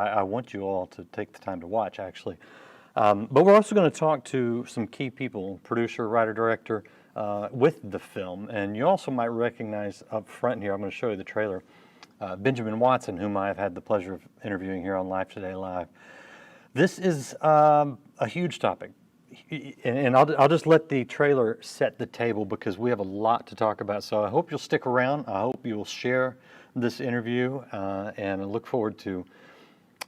I want you all to take the time to watch, actually. But we're also going to talk to some key people, producer, writer, director, with the film. And you also might recognize up front here, I'm going to show you the trailer, Benjamin Watson, whom I've had the pleasure of interviewing here on Live Today Live. This is a huge topic. And I'll just let the trailer set the table because we have a lot to talk about. So I hope you'll stick around. I hope you will share this interview, and I look forward to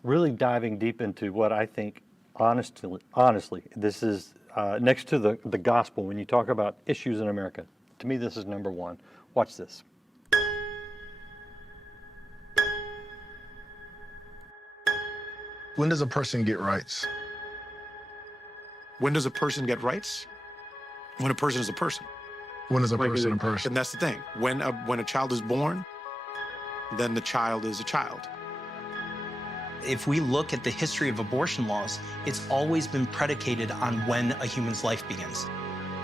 really diving deep into what I think, honestly, this is next to the gospel. When you talk about issues in America, to me, this is number one. Watch this. When does a person get rights? When does a person get rights? When a person is a person. When is a person a person? And that's the thing. When a child is born, then the child is a child. If we look at the history of abortion laws, it's always been predicated on when a human's life begins.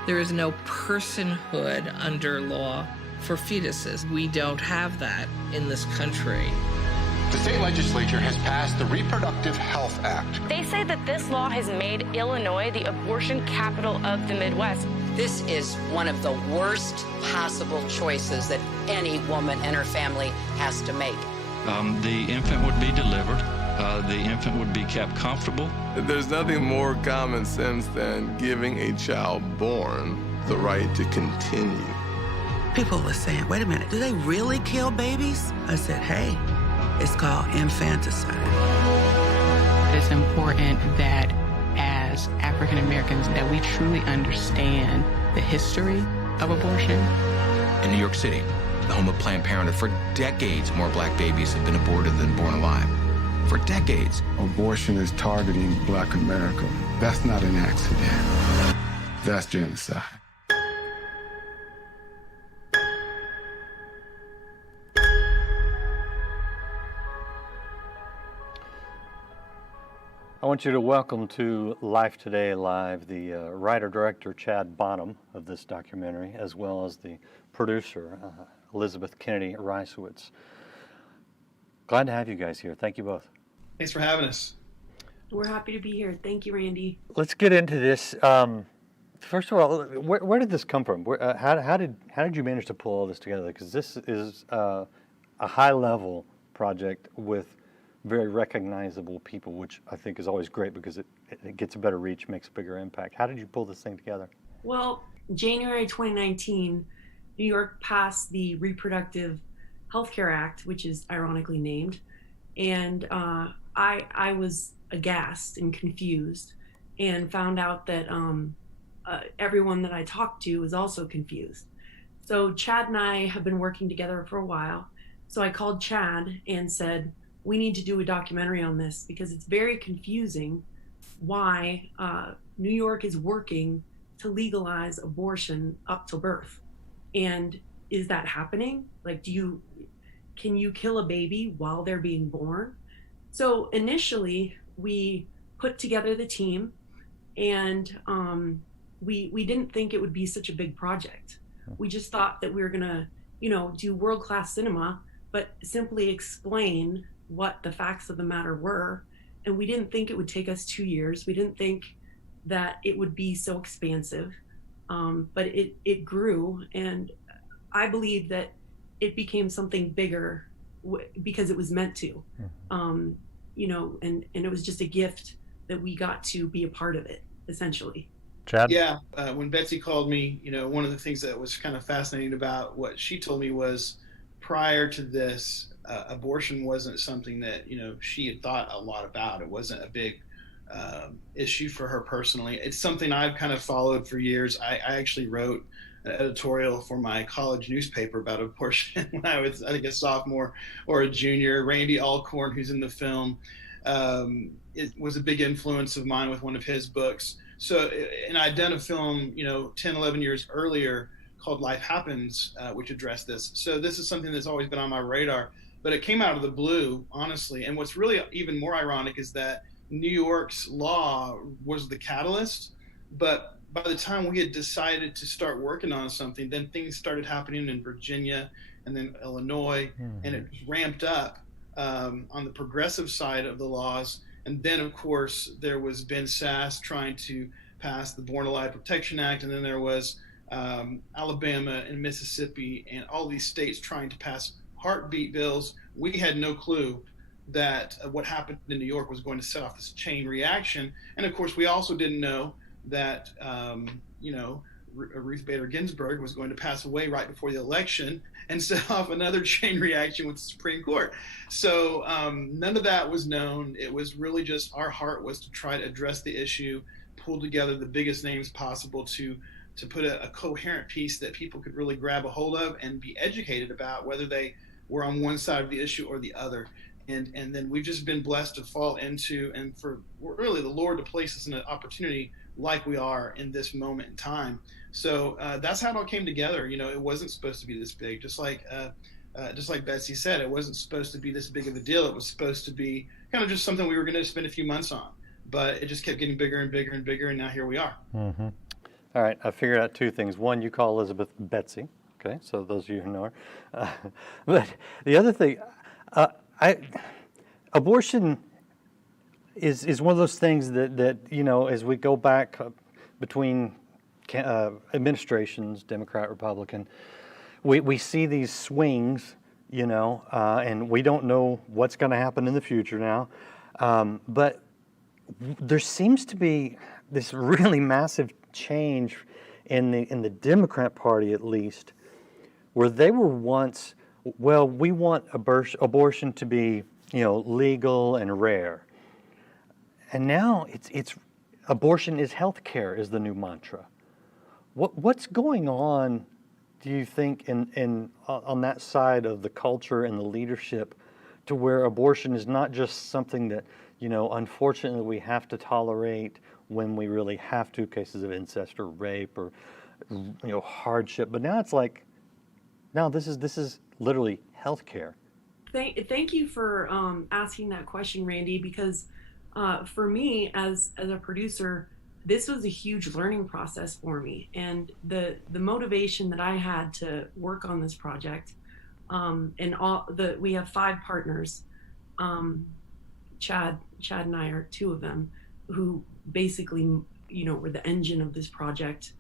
There is no personhood under law for fetuses. We don't have that in this country. The state legislature has passed the Reproductive Health Act. They say that this law has made Illinois the abortion capital of the Midwest. This is one of the worst possible choices that any woman and her family has to make. The infant would be delivered. The infant would be kept comfortable. There's nothing more common sense than giving a child born the right to continue. People were saying, wait a minute, do they really kill babies? I said, hey, it's called infanticide. It's important that as African Americans that we truly understand the history of abortion. In New York City, the home of Planned Parenthood, for decades more black babies have been aborted than born alive. For decades. Abortion is targeting Black America. That's not an accident. That's genocide. I want you to welcome to Life Today Live the writer-director Chad Bonham of this documentary, as well as the producer, Elizabeth Kennedy-Ryzewicz. Glad to have you guys here. Thank you both. Thanks for having us. We're happy to be here. Thank you, Randy. Let's get into this. First of all, where did this come from? How did you manage to pull all this together? Because this is a high-level project with very recognizable people, which I think is always great because it gets a better reach, makes a bigger impact. How did you pull this thing together? Well, January 2019, New York passed the Reproductive Health Care Act, which is ironically named, and I was aghast and confused and found out that everyone that I talked to was also confused. So Chad and I have been working together for a while, so I called Chad and said, we need to do a documentary on this because it's very confusing why New York is working to legalize abortion up till birth. And is that happening? Like, can you kill a baby while they're being born? So initially we put together the team and we didn't think it would be such a big project. We just thought that we were gonna, do world-class cinema, but simply explain what the facts of the matter were. And we didn't think it would take us 2 years. We didn't think that it would be so expansive, but it grew. And I believe that it became something bigger because it was meant to, and it was just a gift that we got to be a part of it, essentially. Chad? Yeah, when Betsy called me, one of the things that was kind of fascinating about what she told me was prior to this, abortion wasn't something that she had thought a lot about. It wasn't a big issue for her personally. It's something I've kind of followed for years. I actually wrote an editorial for my college newspaper about abortion when I was, I think, a sophomore or a junior. Randy Alcorn, who's in the film, it was a big influence of mine with one of his books. So, and I'd done a film, 10, 11 years earlier called Life Happens, which addressed this. So this is something that's always been on my radar. But it came out of the blue, honestly. And what's really even more ironic is that New York's law was the catalyst. But by the time we had decided to start working on something, then things started happening in Virginia and then Illinois, and it ramped up. on the progressive side of the laws. And then, of course, there was Ben Sasse trying to pass the Born Alive Protection Act. And then there was Alabama and Mississippi and all these states trying to pass heartbeat bills. We had no clue that what happened in New York was going to set off this chain reaction. And of course, we also didn't know that, Ruth Bader Ginsburg was going to pass away right before the election and set off another chain reaction with the Supreme Court. So none of that was known. It was really just our heart was to try to address the issue, pull together the biggest names possible to put a coherent piece that people could really grab a hold of and be educated about, whether they were on one side of the issue or the other. And then we've just been blessed to fall into, and for really the Lord to place us in an opportunity like we are in this moment in time. So that's how it all came together. It wasn't supposed to be this big, just like Betsy said, it wasn't supposed to be this big of a deal. It was supposed to be kind of just something we were going to spend a few months on, but it just kept getting bigger and bigger and bigger. And now here we are. Mm-hmm. All right. I figured out two things. One, you call Elizabeth Betsy. Okay. So those of you who know her, but the other thing, abortion is one of those things that as we go back between administrations, Democrat, Republican, we see these swings, and we don't know what's going to happen in the future now. But there seems to be this really massive change in the Democrat Party, at least, where they were once, well, we want abortion to be, legal and rare. And now it's abortion is health care is the new mantra. What's going on, do you think, on that side of the culture and the leadership, to where abortion is not just something that, unfortunately we have to tolerate when we really have to, cases of incest or rape or, hardship, but now it's like, now this is literally health care. Thank you for asking that question, Randy, because for me as a producer, this was a huge learning process for me. And the motivation that I had to work on this project, we have 5 partners. Chad and I are 2 of them, who basically, were the engine of this project.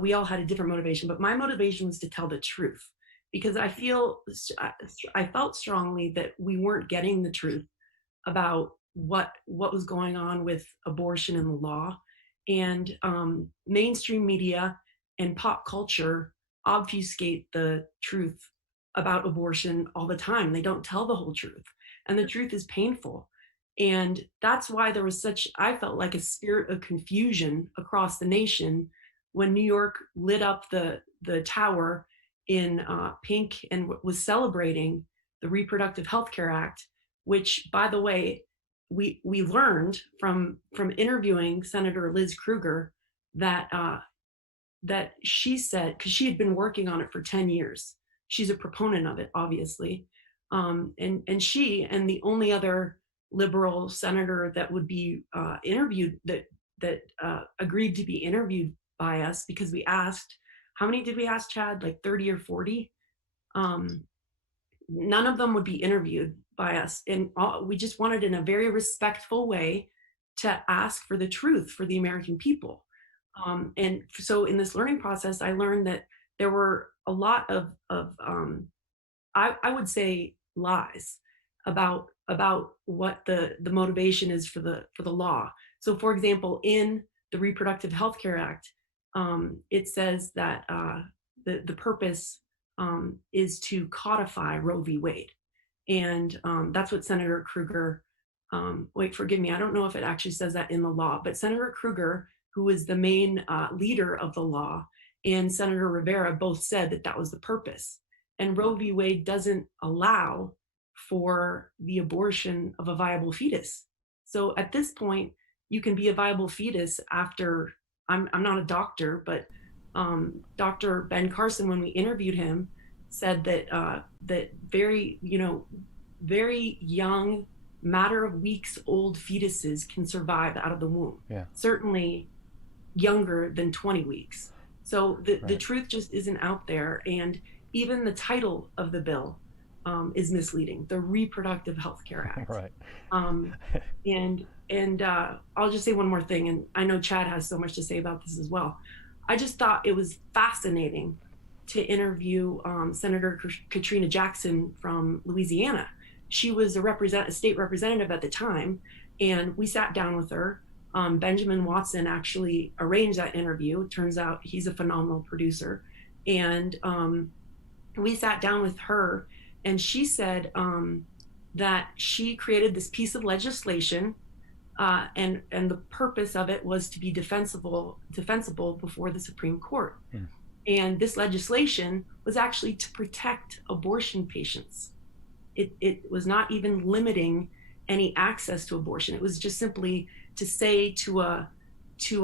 We all had a different motivation, but my motivation was to tell the truth, because I felt strongly that we weren't getting the truth about what was going on with abortion and the law. And mainstream media and pop culture obfuscate the truth about abortion all the time. They don't tell the whole truth, and the truth is painful. And that's why there was I felt like a spirit of confusion across the nation when New York lit up the tower in pink and was celebrating the Reproductive Health Care Act, which, by the way, we learned from interviewing Senator Liz Krueger that she said, because she had been working on it for 10 years. She's a proponent of it, obviously. And she and the only other liberal senator that would be interviewed, that agreed to be interviewed by us, because we asked, how many did we ask, Chad? Like 30 or 40? None of them would be interviewed by us. And we just wanted, in a very respectful way, to ask for the truth for the American people. And so in this learning process, I learned that there were a lot of I would say, lies about what the motivation is for the law. So, for example, in the Reproductive Health Care Act, it says that the purpose is to codify Roe v. Wade. And that's what Senator Krueger, forgive me, I don't know if it actually says that in the law, but Senator Krueger, who is the main leader of the law, and Senator Rivera both said that was the purpose. And Roe v. Wade doesn't allow for the abortion of a viable fetus. So at this point, you can be a viable fetus after, I'm not a doctor, but Dr. Ben Carson, when we interviewed him, said that very young, matter of weeks old fetuses can survive out of the womb. Yeah. Certainly younger than 20 weeks. So the truth just isn't out there. And even the title of the bill is misleading. The Reproductive Health Care Act. Right. And I'll just say one more thing, and I know Chad has so much to say about this as well. I just thought it was fascinating to interview Senator Katrina Jackson from Louisiana. She was a state representative at the time, and we sat down with her. Benjamin Watson actually arranged that interview. It turns out he's a phenomenal producer. And we sat down with her, and she said that she created this piece of legislation, and the purpose of it was to be defensible before the Supreme Court. And this legislation was actually to protect abortion patients. It was not even limiting any access to abortion. It was just simply to say to a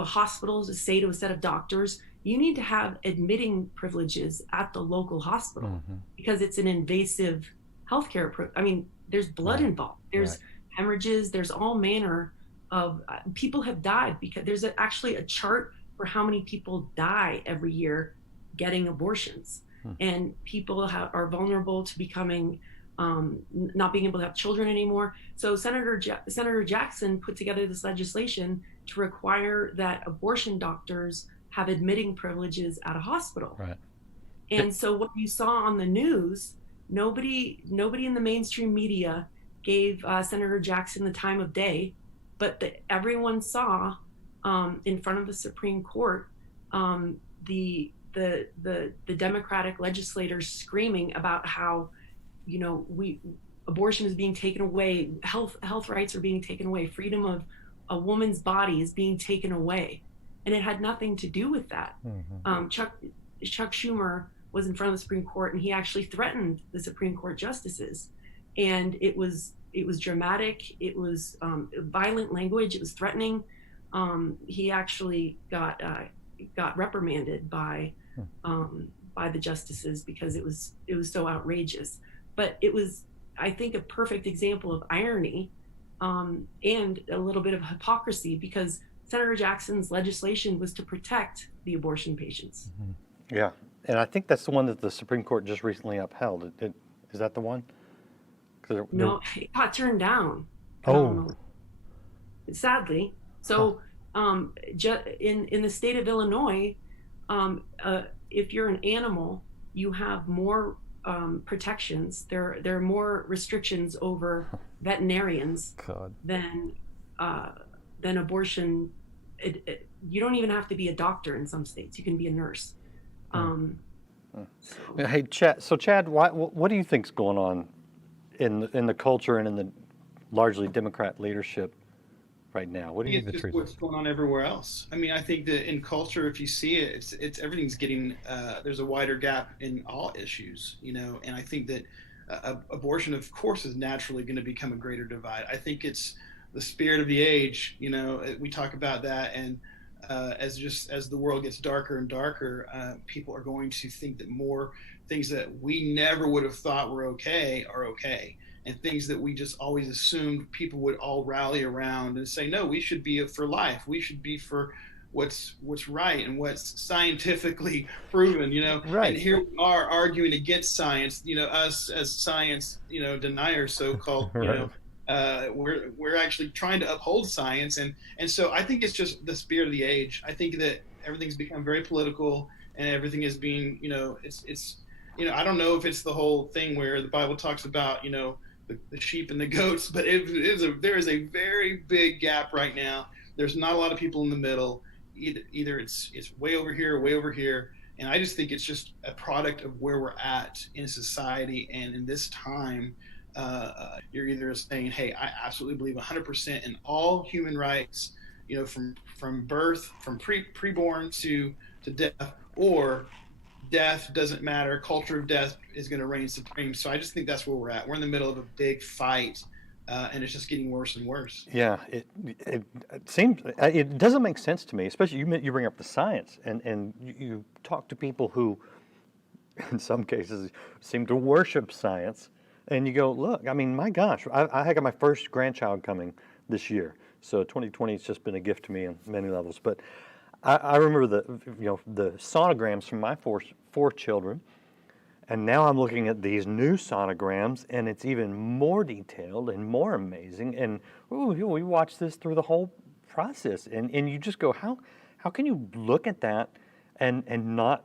hospital, to say to a set of doctors, you need to have admitting privileges at the local hospital because it's an invasive healthcare. I mean, there's blood involved. There's hemorrhages. There's all manner of people have died because there's actually a chart for how many people die every year getting abortions, and people are vulnerable to becoming not being able to have children anymore. So Senator Jackson put together this legislation to require that abortion doctors have admitting privileges at a hospital. Right. And so what you saw on the news, nobody in the mainstream media gave Senator Jackson the time of day, but everyone saw in front of the Supreme Court the Democratic legislators screaming about how, abortion is being taken away, health rights are being taken away, freedom of a woman's body is being taken away, and it had nothing to do with that. Chuck Schumer was in front of the Supreme Court, and he actually threatened the Supreme Court justices, and it was dramatic. It was violent language. It was threatening. He actually got reprimanded by the justices because it was so outrageous. But it was, I think, a perfect example of irony and a little bit of hypocrisy, because Senator Jackson's legislation was to protect the abortion patients. Yeah, and I think that's the one that the Supreme Court just recently upheld. Is that the one? No, it got turned down. Oh. Sadly. So in the state of Illinois, if you're an animal, you have more protections. There are more restrictions over veterinarians than abortion. You don't even have to be a doctor in some states. You can be a nurse. Hey, Chad. So, Chad, what do you think's going on in the culture and in the largely Democrat leadership right now? What do you think the truth is? What's going on everywhere else? I mean, I think that in culture, if you see it, it's everything's getting. There's a wider gap in all issues, and I think that abortion, of course, is naturally going to become a greater divide. I think it's the spirit of the age. We talk about that, and as the world gets darker and darker, people are going to think that more things that we never would have thought were okay are okay, and things that we just always assumed people would all rally around and say, no, we should be for life. We should be for what's right and what's scientifically proven, Right. And here we are arguing against science, us as science, deniers, so-called, Right. We're actually trying to uphold science. And so I think it's just the spirit of the age. I think that everything's become very political, and everything is being, it's I don't know if it's the whole thing where the Bible talks about, the sheep and the goats, but there is a very big gap right now. There's not a lot of people in the middle. Either it's way over here or way over here. And I just think it's just a product of where we're at in society. And in this time, you're either saying, hey, I absolutely believe 100% in all human rights, from birth, from preborn to death, or death doesn't matter. Culture of death is going to reign supreme. So I just think that's where we're at. We're in the middle of a big fight, and it's just getting worse and worse. Yeah, it seems, it doesn't make sense to me, especially you bring up the science, and you talk to people who, in some cases, seem to worship science, and you go, look, I mean, my gosh, I got my first grandchild coming this year, so 2020 has just been a gift to me on many levels, but I remember the sonograms from my four children, And now I'm looking at these new sonograms, and it's even more detailed and more amazing. And we watch this through the whole process, and you just go, how can you look at that and not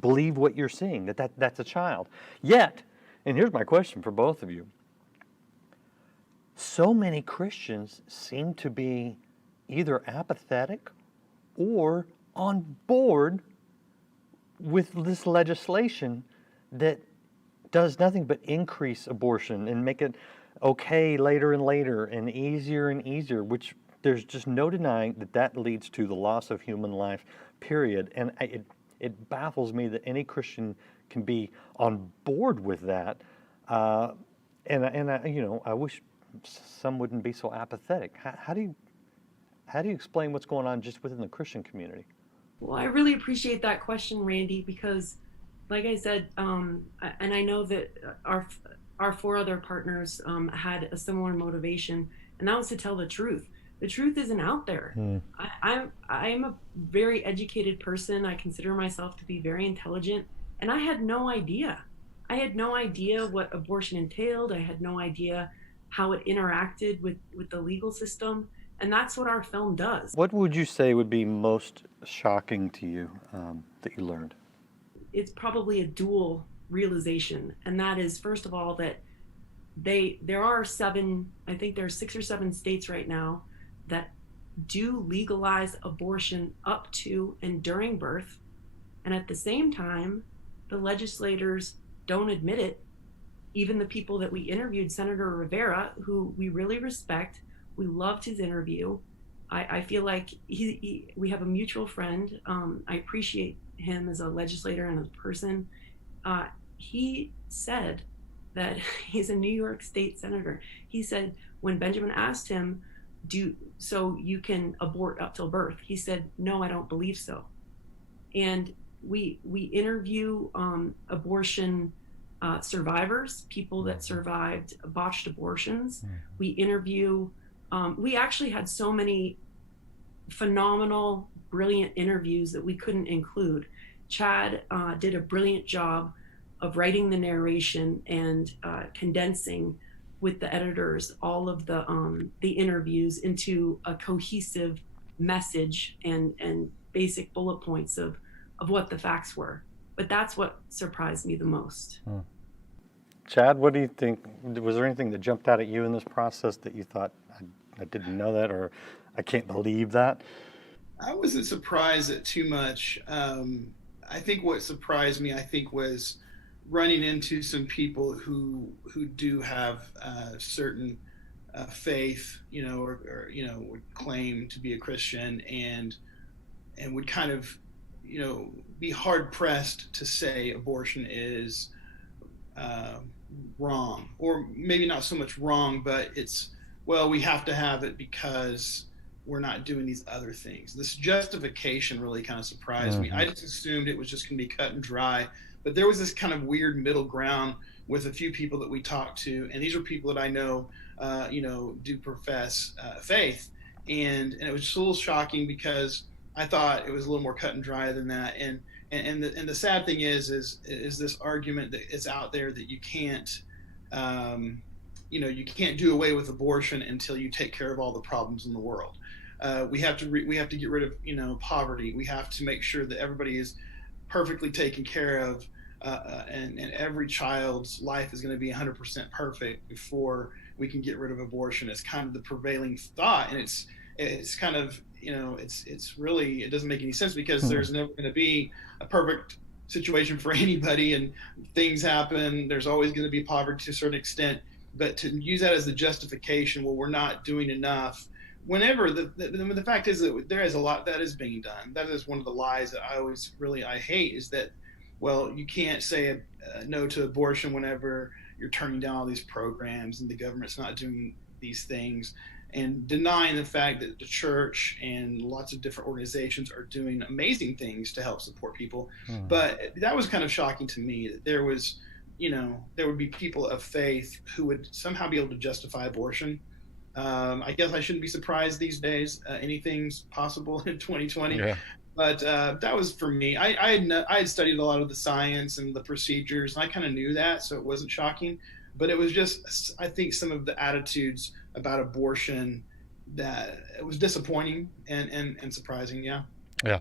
believe what you're seeing, that's a child? Yet, and here's my question for both of you, so many Christians seem to be either apathetic or on board with this legislation that does nothing but increase abortion and make it okay later and later and easier, which there's just no denying that leads to the loss of human life, period. And it baffles me that any Christian can be on board with that. And I wish some wouldn't be so apathetic. How do you explain what's going on just within the Christian community? Well, I really appreciate that question, Randy, because like I said, and I know that our 4 other partners had a similar motivation, and that was to tell the truth. The truth isn't out there. I'm a very educated person. I consider myself to be very intelligent, and I had no idea. I had no idea what abortion entailed. I had no idea how it interacted with the legal system, and that's what our film does. What would you say would be most shocking to you that you learned? It's probably a dual realization, and that is, first of all, that there are 7, I think there are 6 or 7 states right now that do legalize abortion up to and during birth, and at the same time, the legislators don't admit it. Even the people that we interviewed, Senator Rivera, who we really respect, we loved his interview. I feel like we have a mutual friend. I appreciate him as a legislator and as a person. He said that he's a New York State senator. He said when Benjamin asked him, so you can abort up till birth, he said, no, I don't believe so. And we interview abortion survivors, people that survived botched abortions. We interview, we actually had so many phenomenal, brilliant interviews that we couldn't include. Chad did a brilliant job of writing the narration and condensing with the editors all of the interviews into a cohesive message and basic bullet points of what the facts were. But that's what surprised me the most. Chad, what do you think? Was there anything that jumped out at you in this process that you thought, I didn't know that, or I can't believe that? I wasn't surprised at too much. I think what surprised me, was running into some people who do have certain faith, or would claim to be a Christian and would kind of, be hard pressed to say abortion is wrong, or maybe not so much wrong, but it's, well, we have to have it because we're not doing these other things. This justification really kind of surprised me. I just assumed it was just going to be cut and dry, but there was this kind of weird middle ground with a few people that we talked to, and these are people that I know, do profess faith, and it was just a little shocking because I thought it was a little more cut and dry than that. And the sad thing is this argument that is out there that you can't, you can't do away with abortion until you take care of all the problems in the world. We have to get rid of poverty. We have to make sure that everybody is perfectly taken care of, and every child's life is going to be 100% perfect before we can get rid of abortion. It's kind of the prevailing thought, and it's kind of, it's really, it doesn't make any sense because there's never going to be a perfect situation for anybody, and things happen. There's always going to be poverty to a certain extent, but to use that as the justification, well, we're not doing enough. Whenever the fact is that there is a lot that is being done. That is one of the lies that I hate, is that, well, you can't say no to abortion whenever you're turning down all these programs and the government's not doing these things, and denying the fact that the church and lots of different organizations are doing amazing things to help support people. But that was kind of shocking to me, that there was, there would be people of faith who would somehow be able to justify abortion. I guess I shouldn't be surprised these days. Anything's possible in 2020. Yeah. But that was for me. I had studied a lot of the science and the procedures, and I kind of knew that, so it wasn't shocking. But it was just, I think, some of the attitudes about abortion that it was disappointing and surprising. Yeah. Yeah.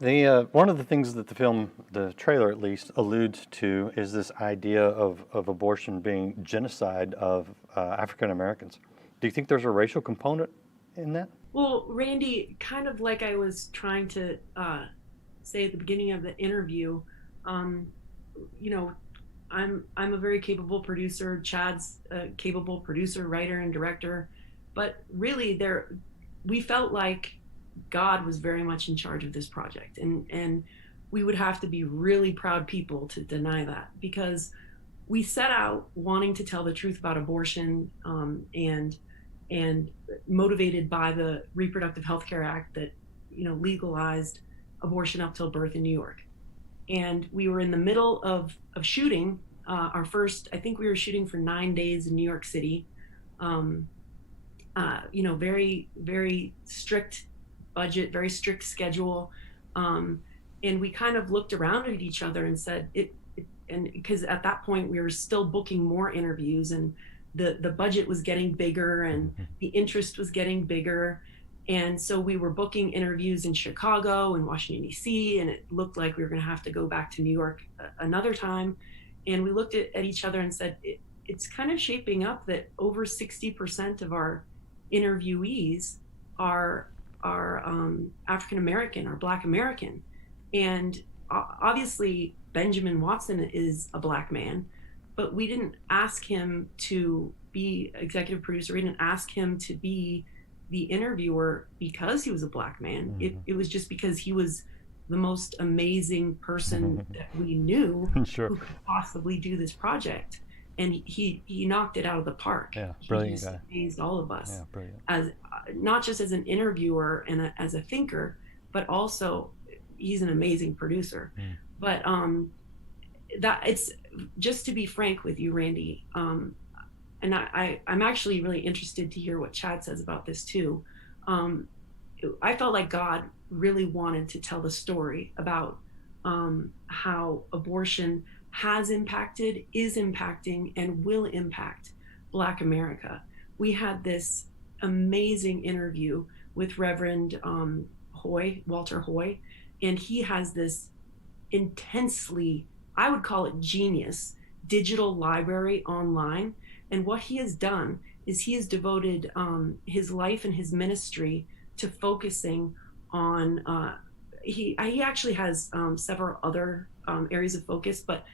The one of the things that the film, the trailer at least, alludes to is this idea of abortion being genocide of African Americans. Do you think there's a racial component in that? Well, Randy, kind of like I was trying to say at the beginning of the interview, you know, I'm a very capable producer. Chad's a capable producer, writer, and director. But really, we felt like God was very much in charge of this project, and we would have to be really proud people to deny that, because we set out wanting to tell the truth about abortion, and motivated by the Reproductive Health Care Act that, you know, legalized abortion up till birth in New York. And we were in the middle of shooting our first, I think we were shooting for 9 days in New York City. You know, very, very strict budget, very strict schedule. And we kind of looked around at each other and said, and because at that point we were still booking more interviews, and the budget was getting bigger and the interest was getting bigger. And so we were booking interviews in Chicago and Washington, D.C., and it looked like we were going to have to go back to New York another time. And we looked at each other and said, it's kind of shaping up that over 60% of our interviewees are African American, are Black American. And obviously Benjamin Watson is a Black man, but we didn't ask him to be executive producer. We didn't ask him to be the interviewer because he was a Black man. It was just because he was the most amazing person that we knew Sure. who could possibly do this project. And he knocked it out of the park. Yeah, brilliant guy. He amazed all of us, Yeah, brilliant. as not just as an interviewer and as a thinker, but also he's an amazing producer. But that it's just to be frank with you, Randy. And I'm actually really interested to hear what Chad says about this too. I felt like God really wanted to tell the story about how abortion has impacted, is impacting, and will impact Black America. We had this amazing interview with Reverend Walter Hoy, and he has this intensely, I would call it genius, digital library online. And what he has done is he has devoted his life and his ministry to focusing on, he actually has several other areas of focus, but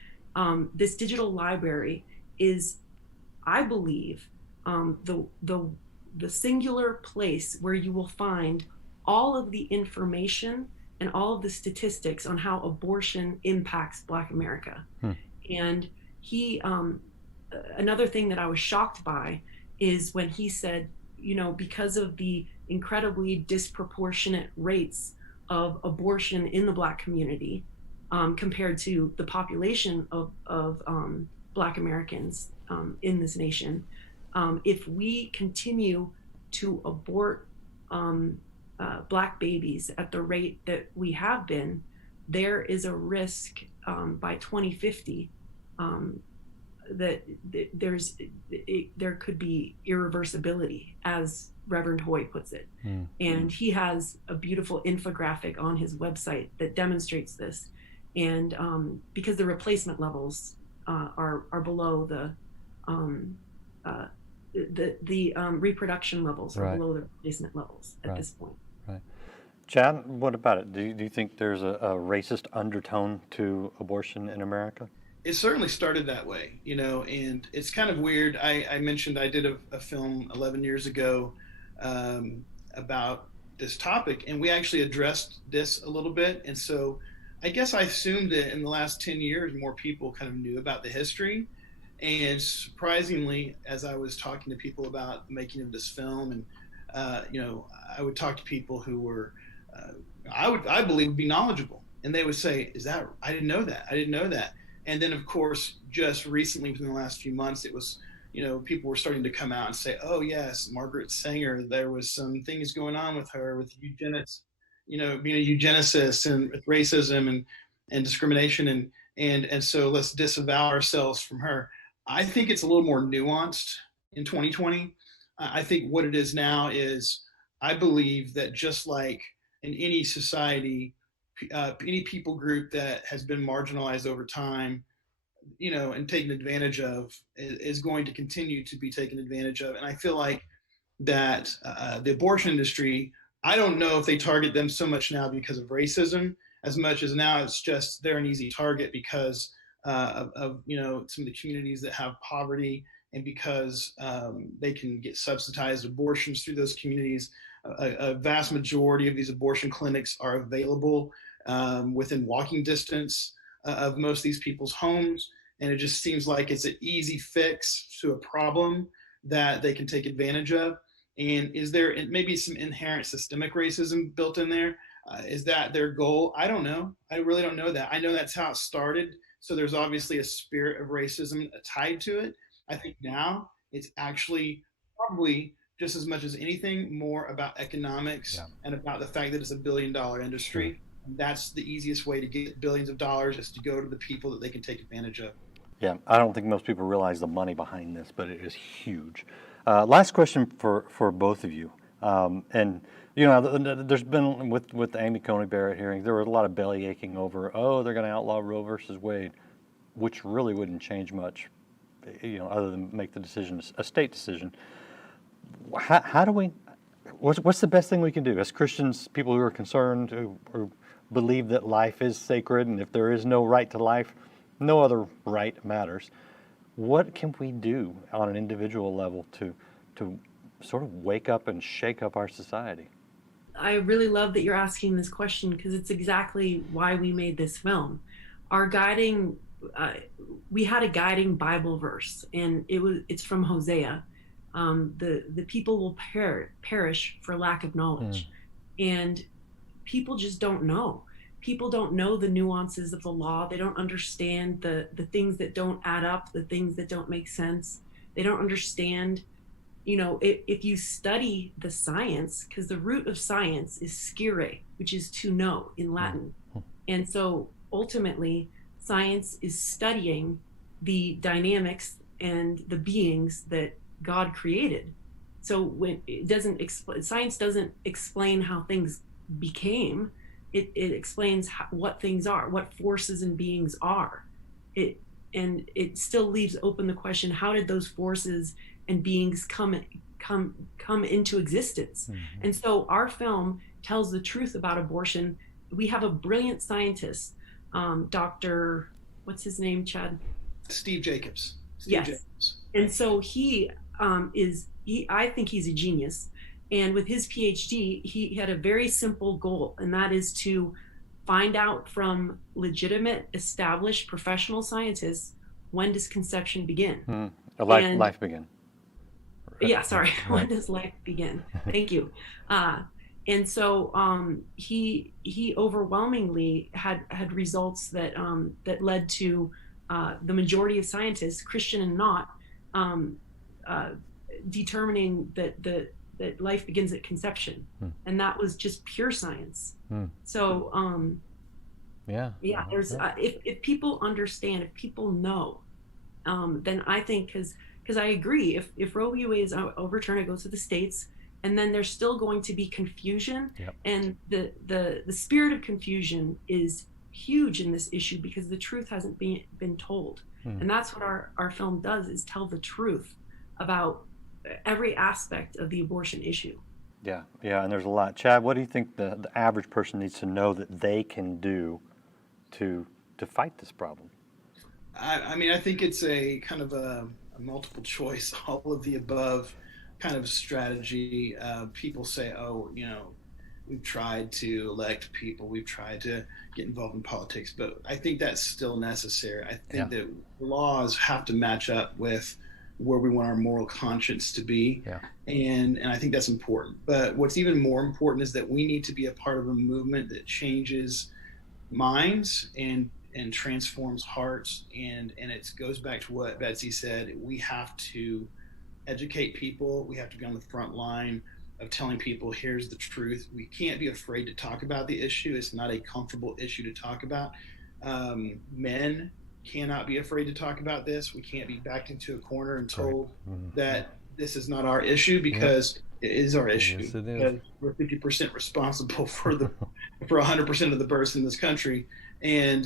this digital library is, I believe, the singular place where you will find all of the information and all of the statistics on how abortion impacts Black America. And he, another thing that I was shocked by is when he said, you know, because of the incredibly disproportionate rates of abortion in the Black community, compared to the population of Black Americans in this nation, if we continue to abort Black babies at the rate that we have been, there is a risk by 2050 that there could be irreversibility, as Reverend Hoy puts it. And he has a beautiful infographic on his website that demonstrates this. And because the replacement levels are below the reproduction levels are below the replacement levels at this point. Right. Chad, what about it? Do you think there's a racist undertone to abortion in America? It certainly started that way, you know, and it's kind of weird. I mentioned I did a film 11 years ago about this topic, and we actually addressed this a little bit. And so I guess I assumed that in the last 10 years, more people kind of knew about the history. And surprisingly, as I was talking to people about the making of this film, and you know, I would talk to people who were, I believe, would be knowledgeable, and they would say, "Is that? I didn't know that. I didn't know that." And then, of course, just recently, within the last few months, it was, you know, people were starting to come out and say, "Oh yes, Margaret Sanger. There was some things going on with her with eugenics." being a eugenicist and with racism and discrimination and so let's disavow ourselves from her. I think it's a little more nuanced in 2020. I think what it is now is I believe that just like in any society, any people group that has been marginalized over time, and taken advantage of is going to continue to be taken advantage of. And I feel like that the abortion industry, I don't know if they target them so much now because of racism as much as now it's just they're an easy target because of some of the communities that have poverty and because they can get subsidized abortions through those communities. A vast majority of these abortion clinics are available within walking distance of most of these people's homes. And it just seems like it's an easy fix to a problem that they can take advantage of. And is there maybe some inherent systemic racism built in there? Is that their goal? I don't know. I really don't know that. I know that's how it started. So there's obviously a spirit of racism tied to it. I think now it's actually probably just as much as anything more about economics and about the fact that it's $1 billion industry. Sure. That's the easiest way to get billions of dollars is to go to the people that they can take advantage of. Yeah, I don't think most people realize the money behind this, but it is huge. Last question for both of you. And there's been with the Amy Coney Barrett hearings, there was a lot of belly aching over, they're going to outlaw Roe versus Wade, which really wouldn't change much, other than make the decision a state decision. How do we? What's the best thing we can do as Christians? People who are concerned, who believe that life is sacred, and if there is no right to life, no other right matters. What can we do on an individual level to sort of wake up and shake up our society? I really love that you're asking this question because it's exactly why we made this film. Our guiding, we had a guiding Bible verse, and it's from Hosea. The people will perish for lack of knowledge, and people just don't know. People don't know the nuances of the law. They don't understand the things that don't add up, the things that don't make sense. They don't understand, if you study the science, because the root of science is scire, which is to know in Latin. And so ultimately, science is studying the dynamics and the beings that God created. So when it doesn't science doesn't explain how things became. It explains what things are, what forces and beings are. And it still leaves open the question: how did those forces and beings come into existence? Mm-hmm. And so our film tells the truth about abortion. We have a brilliant scientist, Dr. What's his name, Chad? Steve Jacobs. Yes. And so I think he's a genius. And with his PhD, he had a very simple goal, and that is to find out from legitimate, established professional scientists, when does conception begin? Life begin. Yeah, sorry. Right. When does life begin? Thank you. And so he overwhelmingly had results that led to the majority of scientists, Christian and not, determining that life begins at conception, and that was just pure science. So there's if people understand, if people know, then I think because I agree, if Roe v. Wade is overturned, it goes to the states, and then there's still going to be confusion. Yep. And the spirit of confusion is huge in this issue because the truth hasn't been told. And that's what our film does, is tell the truth about every aspect of the abortion issue. Yeah, and there's a lot. Chad, what do you think the average person needs to know that they can do to fight this problem? I mean, I think it's a kind of a multiple choice, all of the above kind of strategy. People say, we've tried to elect people, we've tried to get involved in politics, but I think that's still necessary. I think that laws have to match up with where we want our moral conscience to be. And I think that's important. But what's even more important is that we need to be a part of a movement that changes minds and transforms hearts. And it goes back to what Betsy said. We have to educate people. We have to be on the front line. telling people, here's the truth. We can't be afraid to talk about the issue. It's not a comfortable issue to talk about. Men cannot be afraid to talk about this. We can't be backed into a corner and told that this is not our issue, because it is our issue. Yes, it is. We're 50% responsible for 100% of the births in this country, and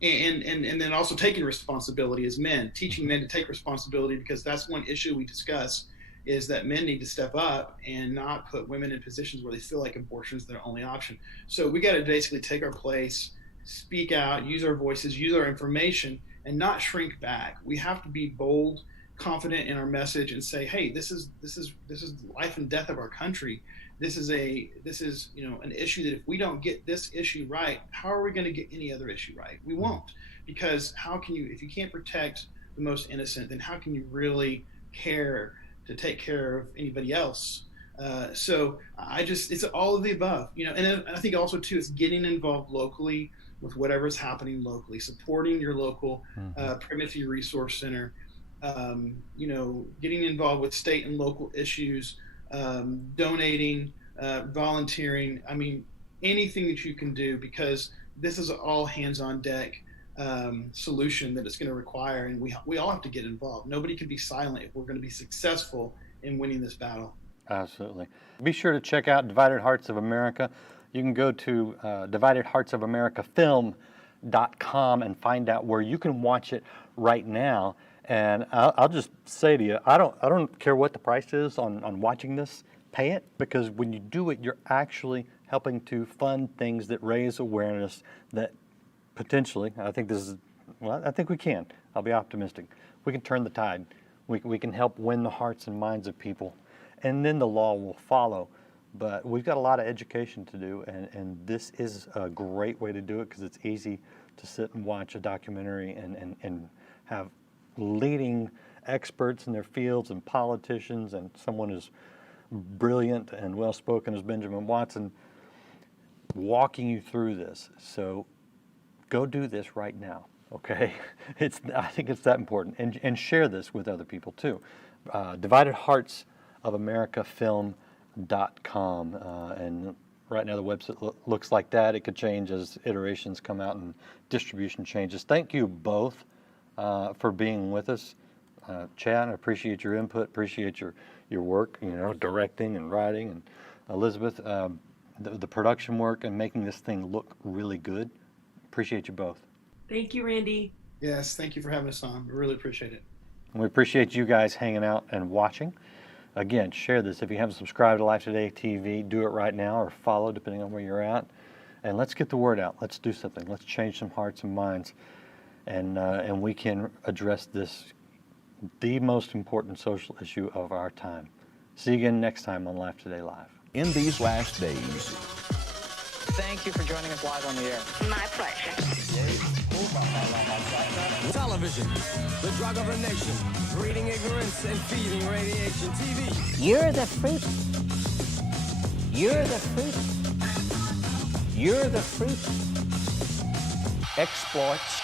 then also taking responsibility as men, teaching men to take responsibility, because that's one issue we discuss, is that men need to step up and not put women in positions where they feel like abortion is their only option. So we got to basically take our place, speak out, use our voices, use our information, and not shrink back. We have to be bold, confident in our message, and say, hey, this is life and death of our country. This is an issue that if we don't get this issue right, how are we going to get any other issue right? We won't, because if you can't protect the most innocent, then how can you really care to take care of anybody else? So it's all of the above, and then I think also too, it's getting involved locally with whatever's happening locally, supporting your local pregnancy resource center, getting involved with state and local issues, donating, volunteering. I mean, anything that you can do, because this is all hands on deck solution that it's going to require, and we all have to get involved. Nobody can be silent if we're going to be successful in winning this battle. Absolutely. Be sure to check out Divided Hearts of America. You can go to dividedheartsofamericafilm.com and find out where you can watch it right now. And I'll just say to you, I don't care what the price is on watching this. Pay it, because when you do it, you're actually helping to fund things that raise awareness that potentially, I think we can. I'll be optimistic. We can turn the tide. We can help win the hearts and minds of people, and then the law will follow. But we've got a lot of education to do, and this is a great way to do it, because it's easy to sit and watch a documentary and have leading experts in their fields and politicians, and someone as brilliant and well-spoken as Benjamin Watson walking you through this. So go do this right now, okay? I think it's that important, and share this with other people too. DividedHeartsOfAmericaFilm.com, and right now the website looks like that. It could change as iterations come out and distribution changes. Thank you both for being with us. Chad, I appreciate your input, appreciate your work, directing and writing, and Elizabeth, the production work and making this thing look really good. Appreciate you both. Thank you, Randy. Yes, thank you for having us on. We really appreciate it. And we appreciate you guys hanging out and watching. Again, share this. If you haven't subscribed to Life Today TV, do it right now, or follow, depending on where you're at. And let's get the word out. Let's do something. Let's change some hearts and minds. And we can address this, the most important social issue of our time. See you again next time on Life Today Live. In these last days. Thank you for joining us live on the air. My pleasure. Television, the drug of a nation, breeding ignorance and feeding radiation. TV. You're the fruit. You're the fruit. You're the fruit. Exploits